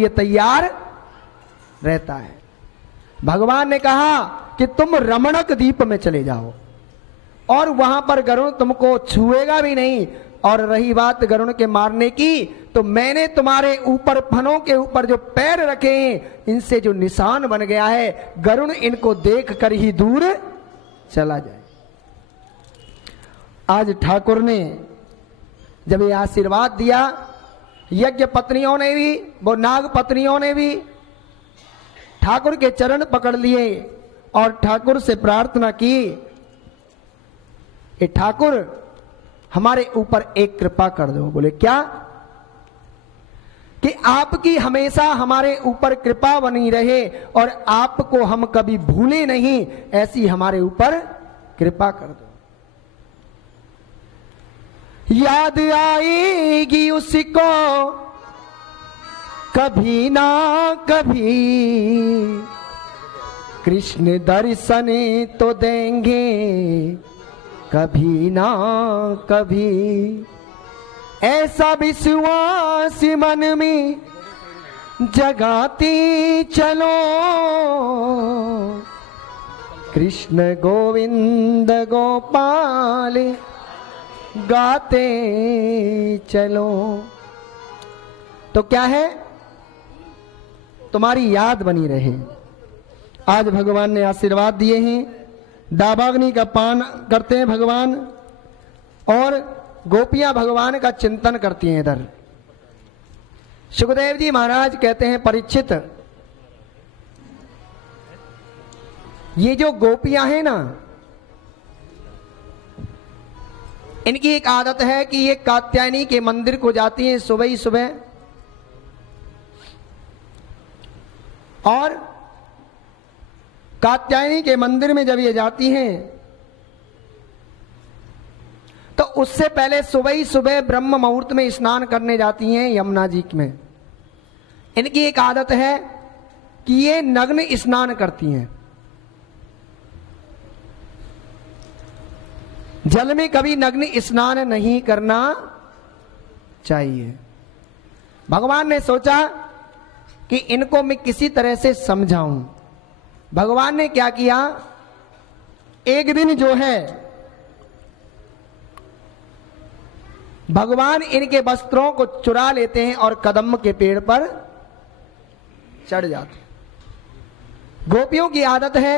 लिए तैयार रहता है। भगवान ने कहा कि तुम रमणक द्वीप में चले जाओ और वहां पर गरुण तुमको छुएगा भी नहीं। और रही बात गरुण के मारने की, तो मैंने तुम्हारे ऊपर फनों के ऊपर जो पैर रखे हैं, इनसे जो निशान बन गया है, गरुण इनको देख कर ही दूर चला जाए। आज ठाकुर ने जब ये आशीर्वाद दिया, यज्ञ पत्नियों ने भी, वो नाग पत्नियों ने भी ठाकुर के चरण पकड़ लिए और ठाकुर से प्रार्थना की, ये ठाकुर हमारे ऊपर एक कृपा कर दो। बोले क्या? कि आपकी हमेशा हमारे ऊपर कृपा बनी रहे और आपको हम कभी भूले नहीं, ऐसी हमारे ऊपर कृपा कर दो। याद आएगी उसको कभी ना कभी, कृष्ण दर्शन तो देंगे कभी ना कभी। ऐसा विश्वास मन में जगाती चलो, कृष्ण गोविंद गोपाल गाते चलो। तो क्या है? तुम्हारी याद बनी रहे। आज भगवान ने आशीर्वाद दिए हैं, दावाग्नि का पान करते हैं भगवान, और गोपियां भगवान का चिंतन करती हैं। इधर सुखदेव जी महाराज कहते हैं, परीक्षित, ये जो गोपियां हैं ना, इनकी एक आदत है कि ये कात्यायनी के मंदिर को जाती हैं सुबह ही सुबह, और कात्यायनी के मंदिर में जब ये जाती हैं तो उससे पहले सुबह ही सुबह ब्रह्म मुहूर्त में स्नान करने जाती हैं यमुना जी में। इनकी एक आदत है कि ये नग्न स्नान करती हैं, जल में कभी नग्न स्नान नहीं करना चाहिए। भगवान ने सोचा कि इनको मैं किसी तरह से समझाऊं। भगवान ने क्या किया, एक दिन जो है भगवान इनके वस्त्रों को चुरा लेते हैं और कदम के पेड़ पर चढ़ जाते हैं। गोपियों की आदत है,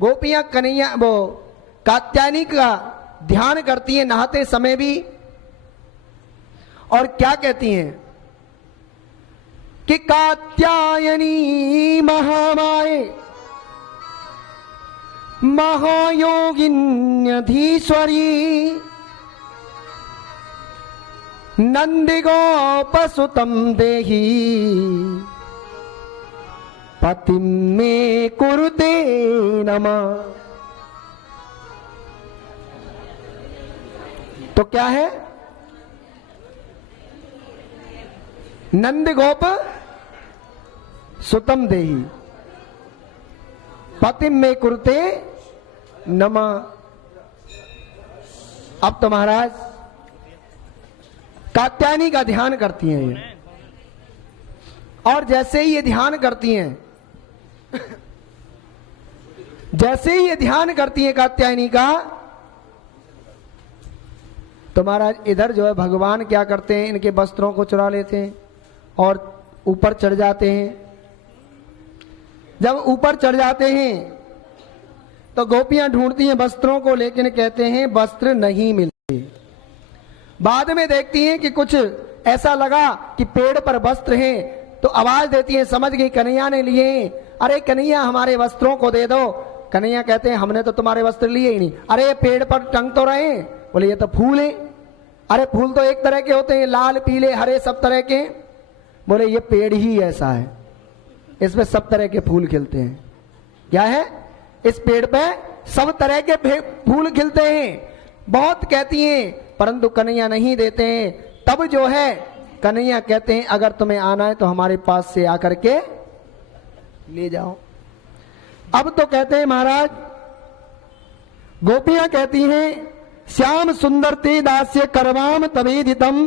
गोपियां कन्हैया वो कात्यायनी का ध्यान करती हैं नहाते समय भी, और क्या कहती हैं कि कात्यायनी महामाये महायोगिन्यधीश्वरी नंदिगोपसुतं देहि पतिं मे कुरुते नमः। तो क्या है? नंदिगोप सुतम देहि पतिम में कुरुते नमः। अब तो महाराज कात्यायनी का ध्यान करती हैं ये, और जैसे ही ये ध्यान करती हैं, जैसे ही ये ध्यान करती हैं कात्यायनी का, तो महाराज इधर जो है भगवान क्या करते हैं, इनके वस्त्रों को चुरा लेते हैं और ऊपर चढ़ जाते हैं। जब ऊपर चढ़ जाते हैं तो गोपियां ढूंढती हैं वस्त्रों को, लेकिन कहते हैं वस्त्र नहीं मिलते। बाद में देखती हैं कि कुछ ऐसा लगा कि पेड़ पर वस्त्र हैं, तो आवाज देती हैं, समझ गई कन्हैया ने लिए। अरे कन्हैया हमारे वस्त्रों को दे दो। कन्हैया कहते हैं हमने तो तुम्हारे वस्त्र लिए ही नहीं। अरे पेड़ पर टंग तो रहे। बोले ये तो फूल है। अरे फूल तो एक तरह के होते हैं, लाल पीले हरे सब तरह के। बोले ये पेड़ ही ऐसा है, इसमें सब तरह के फूल खिलते हैं। क्या है? इस पेड़ पे सब तरह के फूल खिलते हैं। बहुत कहती हैं, परंतु कन्हैया नहीं देते हैं। तब जो है कन्हैया कहते हैं अगर तुम्हें आना है तो हमारे पास से आकर के ले जाओ। अब तो कहते हैं महाराज, गोपियां कहती हैं श्याम सुंदर ते दास्य करवाम तवेदितम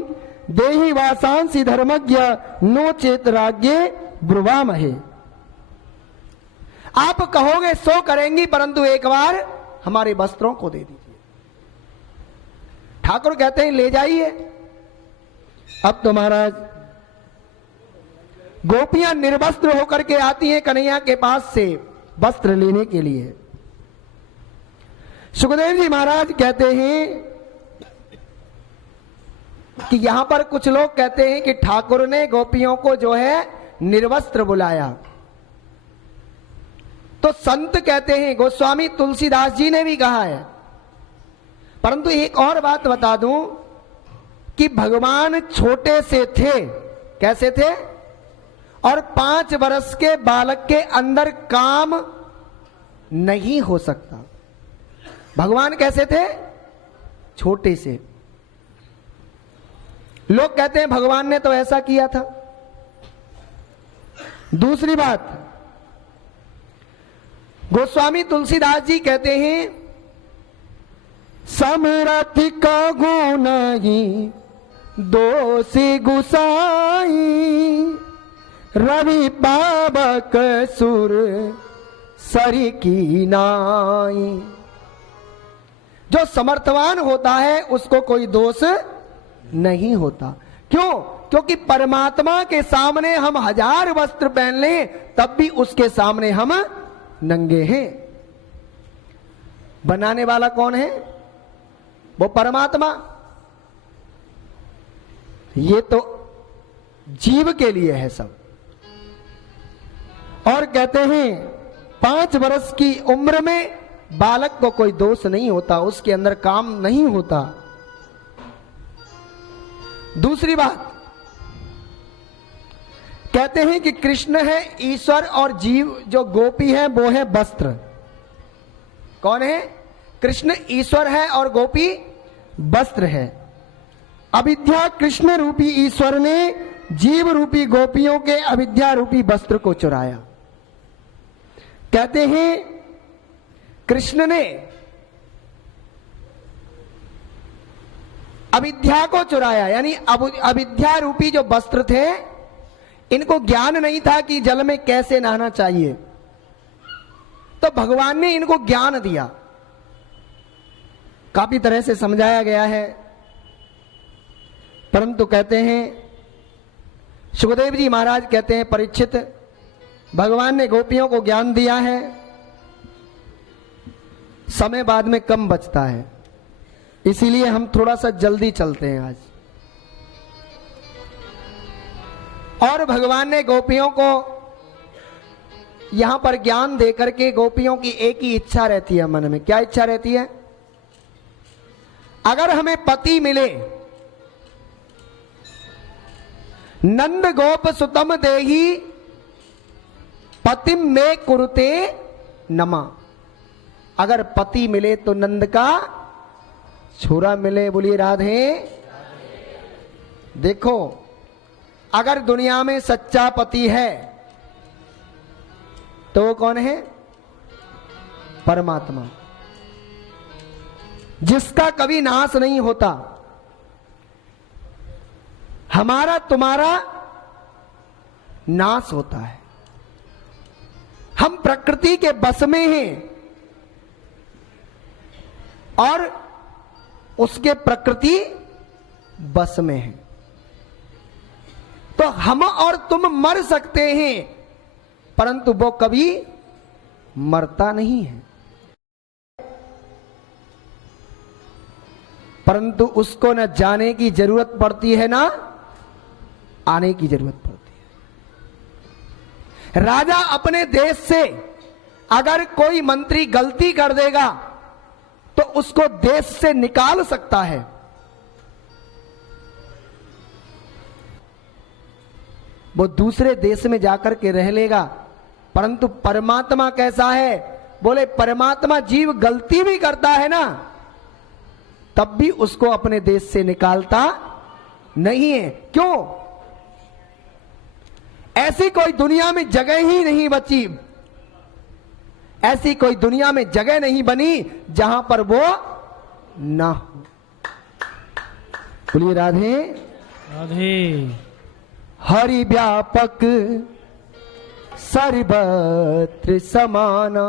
देहि वासांसी धर्मज्ञ नो चेत राज्ञे ब्रुवामहे। आप कहोगे सो करेंगी, परंतु एक बार हमारे वस्त्रों को दे दीजिए। ठाकुर कहते हैं ले जाइए। अब तो महाराज गोपियां निर्वस्त्र होकर के आती हैं कन्हैया के पास से वस्त्र लेने के लिए। सुखदेव जी महाराज कहते हैं कि यहां पर कुछ लोग कहते हैं कि ठाकुर ने गोपियों को जो है निर्वस्त्र बुलाया। तो संत कहते हैं, गोस्वामी तुलसीदास जी ने भी कहा है। परंतु एक और बात बता दूं कि भगवान छोटे से थे, कैसे थे, और 5 वर्ष के बालक के अंदर काम नहीं हो सकता। भगवान कैसे थे? छोटे से। लोग कहते हैं भगवान ने तो ऐसा किया था। दूसरी बात, गोस्वामी तुलसीदास जी कहते हैं समरथ का गुण ही दोषी गुसाई, रवि पावक सुर सरी की नाई। जो समर्थवान होता है उसको कोई दोष नहीं होता। क्यों? क्योंकि परमात्मा के सामने हम 1000 वस्त्र पहन लें तब भी उसके सामने हम नंगे हैं। बनाने वाला कौन है? वो परमात्मा। ये तो जीव के लिए है सब। और कहते हैं 5 वर्ष की उम्र में बालक को कोई दोष नहीं होता, उसके अंदर काम नहीं होता। दूसरी बात, कहते हैं कि कृष्ण है ईश्वर और जीव जो गोपी है वो है वस्त्र। कौन है? कृष्ण ईश्वर है और गोपी वस्त्र है। अविद्या कृष्ण रूपी ईश्वर ने जीव रूपी गोपियों के अविद्या रूपी वस्त्र को चुराया। कहते हैं कृष्ण ने अविद्या को चुराया, यानी अविद्या रूपी जो वस्त्र थे इनको ज्ञान नहीं था कि जल में कैसे नहाना चाहिए, तो भगवान ने इनको ज्ञान दिया। काफी तरह से समझाया गया है। परंतु कहते हैं सुखदेव जी महाराज कहते हैं परीक्षित, भगवान ने गोपियों को ज्ञान दिया है, समय बाद में कम बचता है, इसीलिए हम थोड़ा सा जल्दी चलते हैं आज। और भगवान ने गोपियों को यहां पर ज्ञान देकर के गोपियों की एक ही इच्छा रहती है मन में। क्या इच्छा रहती है? अगर हमें पति मिले, नंद गोप सुतम देही पतिम में कुरुते नमा। अगर पति मिले तो नंद का छोरा मिले। बोलिए राधे। देखो, अगर दुनिया में सच्चा पति है तो वो कौन है? परमात्मा, जिसका कभी नाश नहीं होता। हमारा तुम्हारा नाश होता है। हम प्रकृति के बस में हैं और उसके प्रकृति बस में है। तो हम और तुम मर सकते हैं, परंतु वो कभी मरता नहीं है। परंतु उसको न जाने की जरूरत पड़ती है, ना आने की जरूरत पड़ती है। राजा अपने देश से अगर कोई मंत्री गलती कर देगा तो उसको देश से निकाल सकता है। वो दूसरे देश में जाकर के रह लेगा। परंतु परमात्मा कैसा है? बोले परमात्मा जीव गलती भी करता है ना, तब भी उसको अपने देश से निकालता नहीं है। क्यों? ऐसी कोई दुनिया में जगह ही नहीं बची, ऐसी कोई दुनिया में जगह नहीं बनी जहां पर वो ना हो। बोलिए राधे राधे। हरि व्यापक सर्वत्र समाना।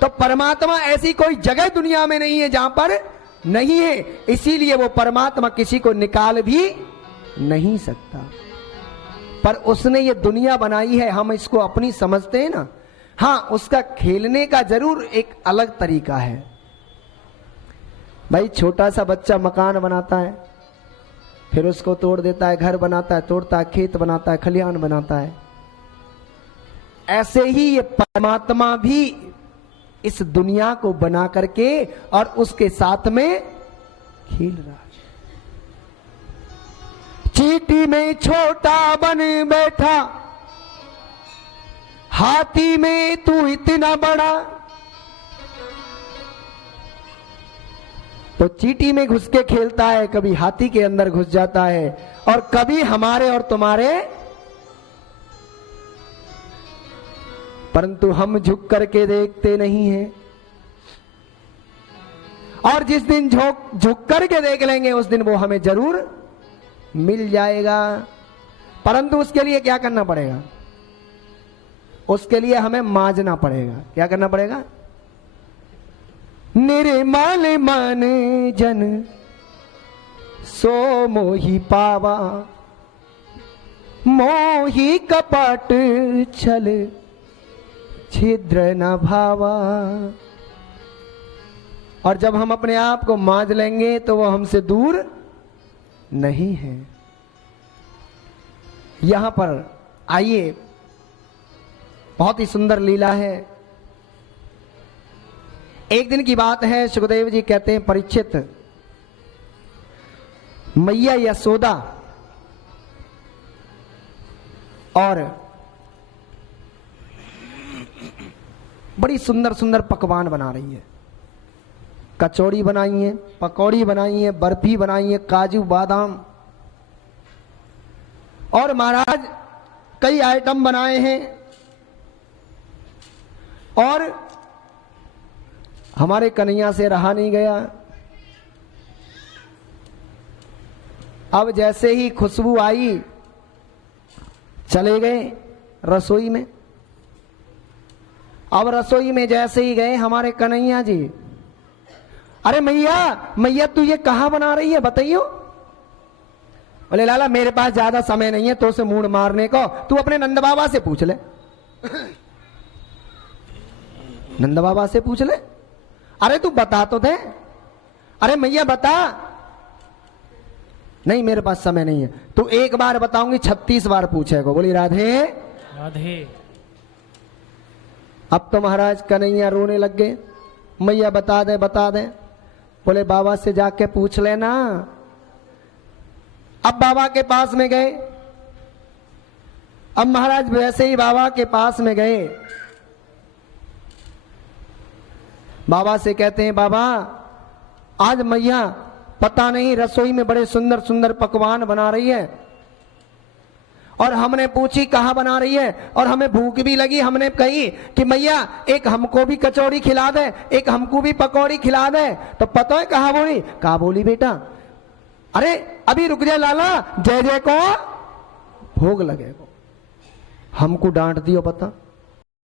तो परमात्मा ऐसी कोई जगह दुनिया में नहीं है जहां पर नहीं है, इसीलिए वो परमात्मा किसी को निकाल भी नहीं सकता। पर उसने ये दुनिया बनाई है, हम इसको अपनी समझते हैं ना। हाँ, उसका खेलने का जरूर एक अलग तरीका है। भाई छोटा सा बच्चा मकान बनाता है, फिर उसको तोड़ देता है, घर बनाता है, तोड़ता है, खेत बनाता है, खलिहान बनाता है। ऐसे ही ये परमात्मा भी इस दुनिया को बना करके और उसके साथ में खेल रहा है। चींटी में छोटा बन बैठा, हाथी में तू इतना बड़ा। तो चींटी में घुस के खेलता है, कभी हाथी के अंदर घुस जाता है, और कभी हमारे और तुम्हारे। परंतु हम झुक करके देखते नहीं हैं, और जिस दिन झुक करके देख लेंगे उस दिन वो हमें जरूर मिल जाएगा। परंतु उसके लिए क्या करना पड़ेगा? उसके लिए हमें मांझना पड़ेगा। क्या करना पड़ेगा? निर्मल मन जन सो मोहि पावा, मोहि कपट छल छिद्र न भावा। और जब हम अपने आप को मांझ लेंगे तो वो हमसे दूर नहीं है। यहां पर आइए, बहुत ही सुंदर लीला है। एक दिन की बात है, सुखदेव जी कहते हैं, परीक्षित, मैया यशोदा और बड़ी सुंदर सुंदर पकवान बना रही है। कचौड़ी बनाई है, पकौड़ी बनाई है, बर्फी बनाई है, काजू बादाम, और महाराज कई आइटम बनाए हैं। और हमारे कन्हैया से रहा नहीं गया। अब जैसे ही खुशबू आई, चले गए रसोई में। अब रसोई में जैसे ही गए हमारे कन्हैया जी, अरे मैया मैया तू ये कहां बना रही है बताइयो? बोले लाला मेरे पास ज्यादा समय नहीं है तो से मूड मारने को, तू अपने नंद बाबा से पूछ ले। नंद बाबा से पूछ ले। अरे तू बता तो दे। अरे मैया बता। नहीं मेरे पास समय नहीं है। तू एक बार बताऊंगी 36 बार पूछेगा। बोली राधे राधे। अब तो महाराज कन्हैया रोने लग गए, मैया बता दे बता दे। बोले बाबा से जाके पूछ लेना। अब बाबा के पास में गए। अब महाराज वैसे ही बाबा के पास में गए, बाबा से कहते हैं, बाबा आज मैया पता नहीं रसोई में बड़े सुंदर सुंदर पकवान बना रही है, और हमने पूछी कहाँ बना रही है, और हमें भूख भी लगी। हमने कही कि मैया एक हमको भी कचौड़ी खिला दे, एक हमको भी पकौड़ी खिला दे। तो पता है कहाँ बोली? कहाँ बोली बेटा? अरे अभी रुक जा लाला, जय जय को भोग लगेगा। हमको डांट दियो पता।